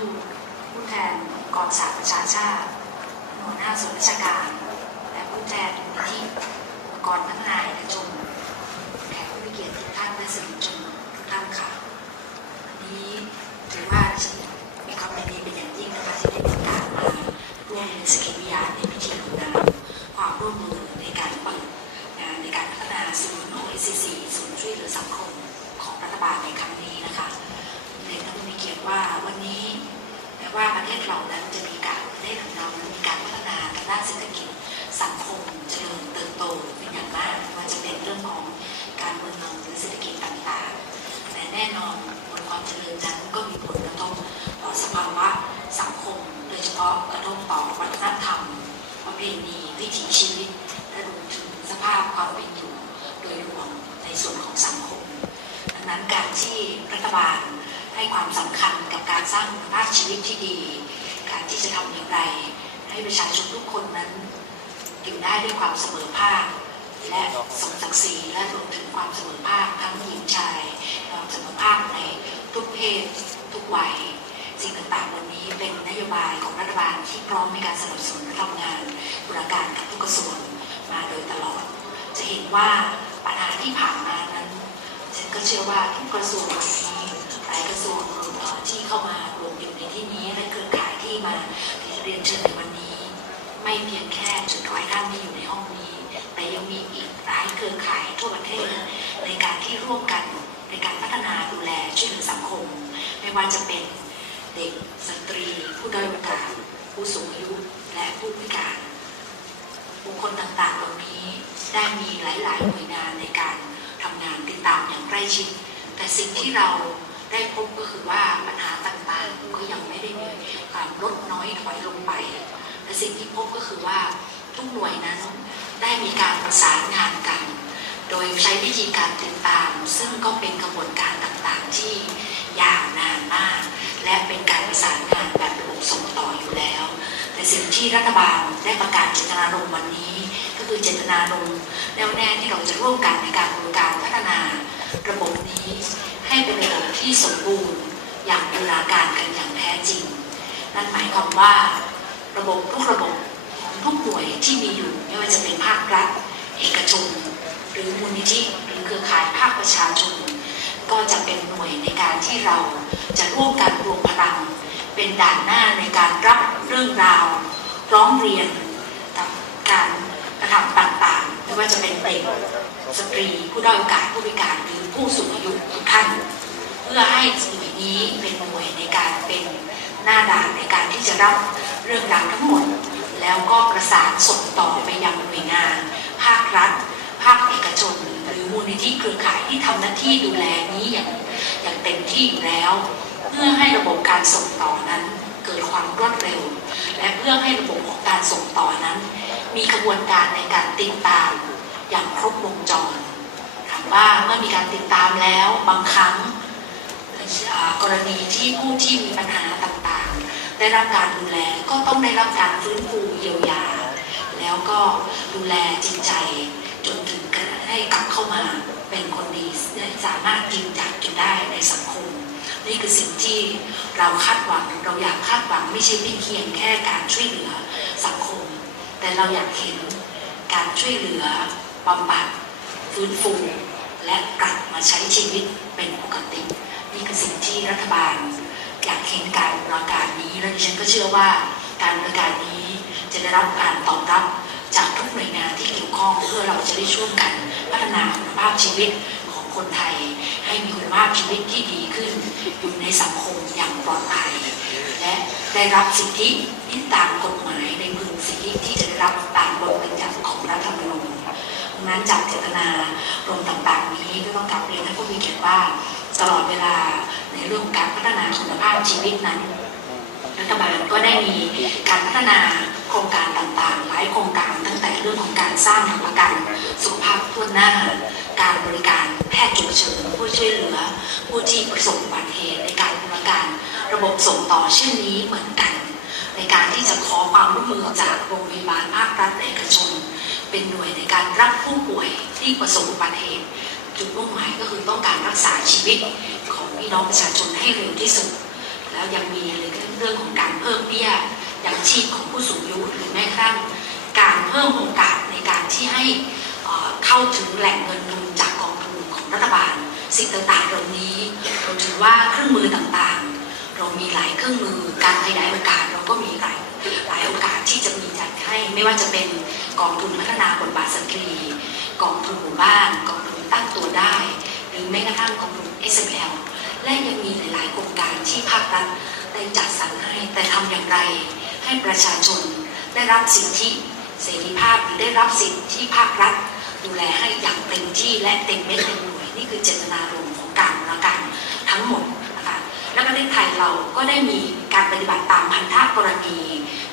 ทูตผู้แทนกองสหประชาชาติหัวหน้าส่วนราชการ และผู้แทนมูลที่องค์กรพัฒนาเอกชนแขกผู้มีเกียรติทุกท่านและสื่อมวลชนทุกท่านค่ะวันนี้ถือว่า นั้นการที่รัฐบาลให้ความสำคัญกับการสร้างคุณภาพชีวิตที่ดี การที่จะทำอย่างไร ให้ประชาชนทุกคนนั้นอยู่ได้ด้วยความเสมอภาคและสมศักดิ์ศรีและรวมถึงความเสมอภาคทั้งหญิงชายความเสมอภาคในทุกเพศทุกวัยสิ่งต่างๆวันนี้เป็นนโยบายของรัฐบาลที่พร้อมในการสนับสนุนและทำงานบูรการกับทุกกระทรวงมาโดยตลอด จะเห็นว่าปัญหาที่ผ่านมา ก็เชื่อว่าทุกกระทรวงวันนี้หลายกระทรวงที่เข้ามารวมอยู่ในที่นี้และเครือข่ายที่มาที่เรียนเชิญในวันนี้ ไม่เพียงแค่จุดร้อยท่านที่อยู่ในห้องนี้ แต่ยังมีอีกหลายเครือข่ายทั่วประเทศ ในการที่ร่วมกันในการพัฒนาดูแลช่วยเหลือสังคม ไม่ว่าจะเป็นเด็กสตรี ผู้ด้อยโอกาสผู้สูงอายุและผู้พิการบุคคลต่างๆเหล่านี้ได้มีหลาย ๆ หน่วยงานในการ งานติดตามอย่างใกล้ชิด แต่สิ่งที่เราได้พบก็คือว่าปัญหาต่างๆ ก็ยังไม่ได้มีความลดน้อยถอยลงไป และสิ่งที่พบก็คือว่าทุกหน่วยนั้นได้มีการประสานงานกัน โดยใช้วิธีการติดตาม ซึ่งก็เป็นกระบวนการต่างๆที่ยาวนานมาก และเป็นการประสานงานแบบระบบส่งต่ออยู่แล้ว แต่สิ่งที่รัฐบาลได้ประกาศเจตนารมณ์วันนี้ คือเจตนารมณ์แน่วแน่ที่เราจะร่วมกันในการบริการพัฒนา ระบบนี้ให้เป็นระบบที่สมบูรณ์ อย่างบูรณาการกันอย่างแท้จริง นั่นหมายความว่า ระบบทุกระบบของทุกหน่วยที่มีอยู่ไม่ว่าจะเป็นภาครัฐ เอกชน หรือมูลนิธิหรือเครือข่ายภาคประชาชนก็จะเป็นหน่วยในการที่เราจะร่วมกันรวมพลัง เป็นด่านหน้าในการรับเรื่องราว ร้องเรียน กระทำต่างๆ ไม่ว่าจะเป็นเด็กสตรีผู้ด้อยโอกาสผู้พิการหรือผู้สูงอายุทุกท่าน เพื่อให้หน่วยนี้เป็นหน่วยในการเป็นหน้าด่านในการที่จะรับเรื่องราวทั้งหมด แล้วก็ประสานส่งต่อไปยังหน่วยงาน ภาครัฐ ภาคเอกชน หรือมูลนิธิเครือข่ายที่ทำหน้าที่ดูแลนี้อย่างอย่างเต็มที่อยู่แล้ว เพื่อให้ระบบการส่งต่อนั้นเกิดความรวดเร็ว และเพื่อให้ระบบของการส่งต่อนั้น มีกระบวนการในการติดตามอย่างครบวงจรถามว่าเมื่อมีการติดตามแล้วบางครั้งกรณีที่ผู้ที่มีปัญหาต่างๆ ได้รับการดูแลก็ต้องได้รับการฟื้นฟูเยียวยา แล้วก็ดูแลจิตใจจนถึงกรให้กลับเข้ามาเป็นคนดีสามารถยืนหยัดอยู่ได้ในสังคม นี่คือสิ่งที่เราคาดหวังเราอยากคาดหวังไม่ใช่เพียงแค่การช่วยเหลือสังคม แต่เราอยากเห็นการช่วยเหลือบำบัดฟื้นฟูและกลับมาใช้ชีวิตเป็นปกติ นี่คือสิ่งที่รัฐบาลอยากเห็นการบริการนี้ และดิฉันก็เชื่อว่าการบริการนี้จะได้รับการตอบรับจากทุกหน่วยงานที่เกี่ยวข้องเพื่อเราจะได้ช่วยกันพัฒนาคุณภาพชีวิต คนไทยให้มีคุณภาพชีวิตที่ดีขึ้น อยู่ในสังคมอย่างปลอดภัย และได้รับสิทธิที่ตามกฎหมายในพึงสิทธิที่จะได้รับตามบทบัญญัติของรัฐธรรมนูญนั้นจากเจตนารมต่างๆ นี้ก็ต้องกลับเรียนให้ผู้มีเกียรติว่าตลอดเวลาในเรื่องของการพัฒนาคุณภาพชีวิตนั้น รัฐบาลก็ได้มีการพัฒนาโครงการต่างๆ หลายโครงการตั้งแต่เรื่องของการสร้างหลักประกันสุขภาพทั่วหน้า การบริการแพทย์ฉุกเฉินผู้ช่วยเหลือ ผู้ที่ประสบอุบัติเหตุในการบริการระบบส่งต่อเช่นนี้เหมือนกัน ในการที่จะขอความร่วมมือจากโรงพยาบาลภาครัฐและเอกชน เป็นหน่วยในการรับผู้ป่วยที่ประสบอุบัติเหตุจุดมุ่งหมายก็คือต้องการรักษาชีวิตของพี่น้องประชาชนให้เร็วที่สุด แล้วยังมีเรื่องของการเพิ่มเบี้ยยังชีพของผู้สูงอายุหรือแม้กระทั่งการเพิ่มโอกาสในการที่ให้ เข้าถึงแหล่งเงินทุนจากกองทุนของรัฐบาล สิ่งต่างๆเหล่านี้เราถือว่าเครื่องมือต่างๆ เรามีหลายเครื่องมือการขยายโอกาสเราก็มีหลายหลายโอกาสที่จะมีจัดให้ไม่ว่าจะเป็นกองทุนพัฒนาบทบาทสตรี กองทุนหมู่บ้าน กองทุนตั้งตัวได้ หรือแม้กระทั่งกองทุน SML และยังมีหลาย ๆ โครงการที่ภาครัฐได้จัดสรรให้แต่ทำอย่างไร ให้ประชาชนได้รับสิทธิเสรีภาพหรือได้รับสิทธิที่ภาครัฐ ดูแลให้อย่างเต็มที่และเต็มเม็ดเต็มหน่วยนี่คือเจตนารมณ์ของการบริการทั้งหมดนะคะและประเทศไทยเราก็ได้มีการปฏิบัติตามพันธะกรณี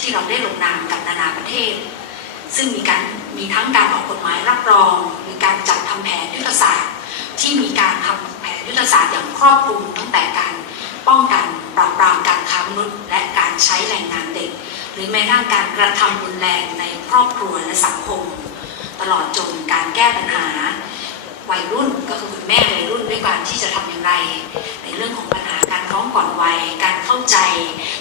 ที่เราได้ลงนามกับนานาประเทศ ซึ่งมีการมีทั้งการออกกฎหมายรับรอง มีการจัดทำแผนยุทธศาสตร์ ที่มีการทำแผนยุทธศาสตร์อย่างครอบคลุมตั้งแต่การป้องกันปราบปรามการค้ามนุษย์ และการใช้แรงงานเด็ก หรือแม้กระทั่งการกระทำรุนแรงในครอบครัวและสังคม ตลอดจนการแก้ปัญหา วัยรุ่นก็คือคุณแม่วัยรุ่นด้วยการที่จะทำอย่างไร ในเรื่องของปัญหาการท้องก่อนวัย การเข้าใจ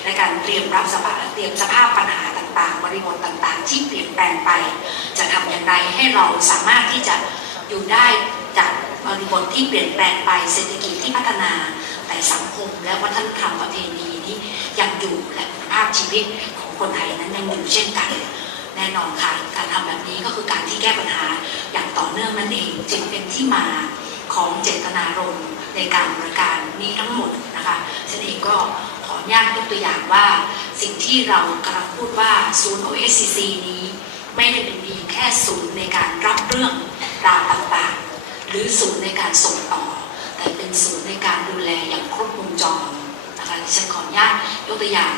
และการเตรียมรับสภาพเตรียมสภาพปัญหาต่างๆ บริบทต่างๆ ที่เปลี่ยนแปลงไป จะทำอย่างไรให้เราสามารถที่จะอยู่ได้จากบริบทที่เปลี่ยนแปลงไปเศรษฐกิจที่พัฒนา แต่สังคมและวัฒนธรรมประเพณีนี้ยังอยู่และคุณภาพชีวิตของคนไทยนั้นยังอยู่เช่นกัน แน่นอนค่ะ การทำแบบนี้ก็คือการที่แก้ปัญหาอย่างต่อเนื่องนั่นเองจึงเป็นที่มาของเจตนารมณ์ในการบริการนี้ทั้งหมดนะคะฉันเองก็ขออนุญาตยกตัวอย่างว่า สิ่งที่เรากำลังพูดว่าศูนย์ OSCC นี้ ไม่ได้เป็นเพียงแค่ศูนย์ในการรับเรื่องราวต่างๆ หรือศูนย์ในการส่งต่อ แต่เป็นศูนย์ในการดูแลอย่างครบวงจรนะคะฉันขออนุญาตยกตัวอย่าง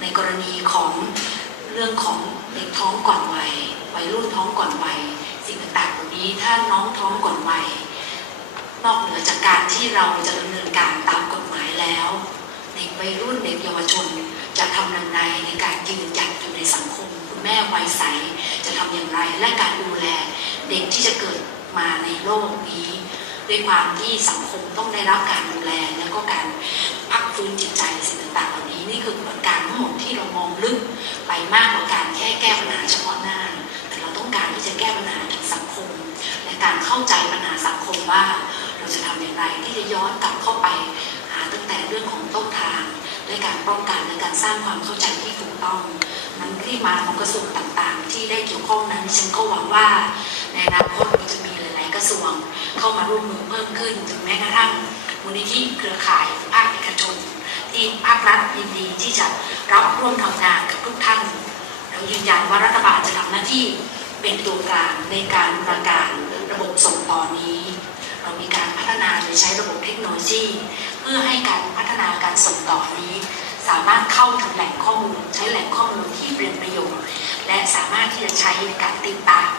ในกรณีของเรื่องของ เด็กท้องก่อนวัยวัยรุ่นท้องก่อนวัยสิ่งต่างๆเหล่านี้ถ้าน้องท้องก่อนวัยนอกเหนือจากการที่เราจะดำเนินการตามกฎหมายแล้วเด็กวัยรุ่นเด็กเยาวชน จะทำอย่างไรในการยืนหยัดอยู่ในสังคม คุณแม่วัยใสจะทำอย่างไร และการดูแลเด็กที่จะเกิดมาในโลกนี้ด้วยความที่สังคมต้องได้รับการดูแลแล้วก็การพักฟื้นจิตใจสิ่งต่างๆเหล่านี้นี่คือกระบวนการทั้งหมดที่เรามองลึกไปมากกว่าการแค่แก้ปัญหา เฉพาะหน้า แต่เราต้องการที่จะแก้ปัญหาทางสังคม และการเข้าใจปัญหาสังคมว่า เราจะทำอย่างไรที่จะย้อนกลับเข้าไป หาตั้งแต่เรื่องของต้นทางด้วยการป้องกันและการสร้างความเข้าใจที่ถูกต้องนั้นที่มาของกระทรวงต่างๆ ที่ได้เกี่ยวข้องนั้นฉันก็หวังว่า ในอนาคตมันจะมีหลายๆกระทรวงเข้ามาร่วมมือเพิ่มขึ้นถึงแม้กระทั่งมูลนิธิเครือข่ายภาคเอกชนที่ภาครัฐยินดีที่จะรับร่วมทำงานกับทุกท่าน เรายืนยันว่ารัฐบาลจะทำหน้าที่เป็นตัวกลางในการบริการระบบส่งต่อนี้ เรามีการพัฒนาโดยใช้ระบบเทคโนโลยี เพื่อให้การพัฒนาการส่งต่อนี้ สามารถเข้าถึงแหล่งข้อมูล ใช้แหล่งข้อมูลที่เป็นประโยชน์ และสามารถที่จะใช้ในการติดตาม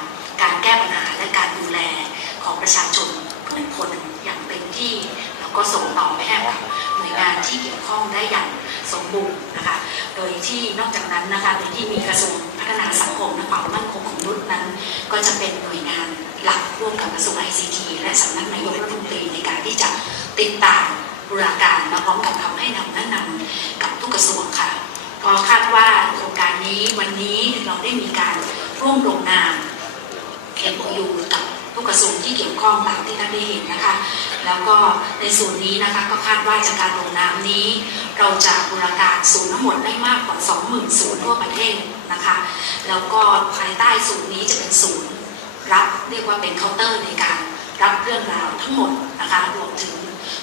การแก้ปัญหาและการดูแลของประชาชนทุกคนอย่างเต็มที่ ก็ส่งต่อไปให้กับหน่วยงานที่เกี่ยวข้องได้อย่างสมบูรณ์นะคะ โดยที่นอกจากนั้นนะคะโดยที่มีกระทรวงพัฒนาสังคมและความมั่นคงของมนุษย์นั้น ก็จะเป็นหน่วยงานหลักร่วมกับกระทรวง ICT และสำนักนายกรัฐมนตรีในการที่จะติดตามบูรณาการและพร้อมกับคำให้นำแนะนำกับทุกกระทรวงค่ะก็คาดว่าโครงการนี้วันนี้เราได้มีการร่วมลงนาม MOU กับ ทุกกระทรวงที่เกี่ยวข้องตามที่ท่านได้เห็นนะคะ แล้วก็ในส่วนนี้นะคะก็คาดว่าจากการลงนามนี้ เราจะบูรณาการศูนย์ทั้งหมดได้มากกว่า 20,000 ศูนย์ทั่วประเทศนะคะ แล้วก็ภายใต้ศูนย์นี้จะเป็นศูนย์รับเรียกว่าเป็นเคาน์เตอร์ในการรับเรื่องราวทั้งหมดนะคะรวมถึง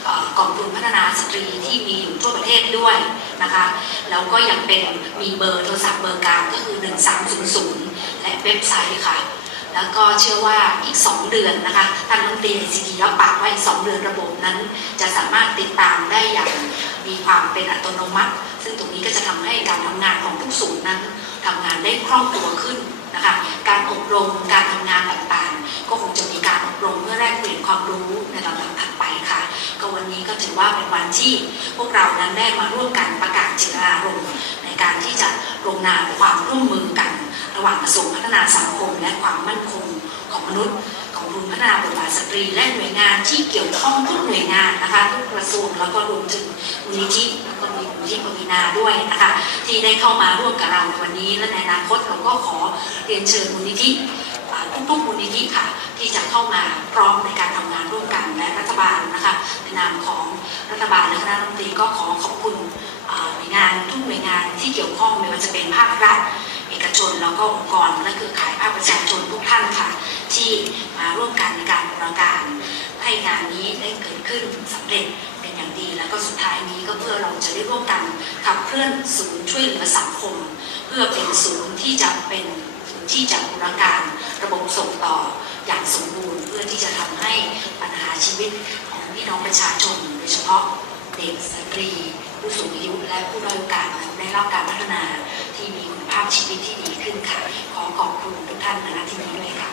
เอ่อกองทุนพัฒนาสตรีที่มีอยู่ทั่วประเทศด้วยนะคะแล้วก็ยังเป็นมีเบอร์โทรศัพท์เบอร์กลางก็คือ 1300 และเว็บไซต์ค่ะ แล้วก็เชื่อว่าอีก 2 เดือนนะคะทางรัฐมนตรีในซีทีรับปากว่าอีก 2 เดือนระบบนั้น จะสามารถติดตามได้อย่างมีความเป็นอัตโนมัติ ซึ่งตรงนี้ก็จะทำให้การทำงานของทุกศูนย์นั้นทำงานได้คล่องตัวขึ้นนะคะการอบรมการทำงานต่างๆ ก็คงจะมีการอบรมเพื่อแลกเปลี่ยนความรู้ในลำดับถัดไปค่ะ ก็วันนี้ก็ถือว่าเป็นวันที่ พวกเรานั้นได้มาร่วมกันประกาศเจตนารมณ์ในการที่จะลงนามความร่วมมือกัน ระหว่างกระทรวงพัฒนาสังคม และความมั่นคงของมนุษย์ ของทุนพัฒนาบทบาทสตรี และหน่วยงานที่เกี่ยวข้องทุกหน่วยงานนะคะทุกกระทรวงแล้วก็รวมถึงมูลนิธิแล้วก็มีมูลนิธิปวีนาด้วยนะคะที่ได้เข้ามาร่วมกับเราในวันนี้และในอนาคตเราก็ขอเรียนเชิญมูลนิธิทุกๆมูลนิธิค่ะ ที่จะเข้ามาพร้อมในการทำงานร่วมกันและรัฐบาลนะคะในนามของรัฐบาลและคณะรัฐมนตรีก็ขอขอบคุณหน่วยงานทุกหน่วยงานที่เกี่ยวข้องไม่ว่าจะเป็นภาครัฐ กชนแล้วก็องค์กรและเครือข่ายภาคประชาชนทุกท่านค่ะ ที่มาร่วมกันในการบูรณาการให้งานนี้ได้เกิดขึ้นสำเร็จเป็นอย่างดี แล้วก็สุดท้ายนี้ก็เพื่อเราจะได้ร่วมกันขับเคลื่อนศูนย์ช่วยเหลือสังคม เพื่อเป็นศูนย์ที่จะเป็นศูนย์ที่จะบูรณาการระบบส่งต่ออย่างสมบูรณ์ เพื่อที่จะทำให้ปัญหาชีวิตของพี่น้องประชาชนโดยเฉพาะ เด็กสตรี ผู้สูงอายุและผู้ด้อยโอกาสได้รับการพัฒนาที่มีคุณภาพชีวิตที่ดีขึ้นค่ะ ขอขอบคุณทุกท่านณที่นี้ด้วยค่ะ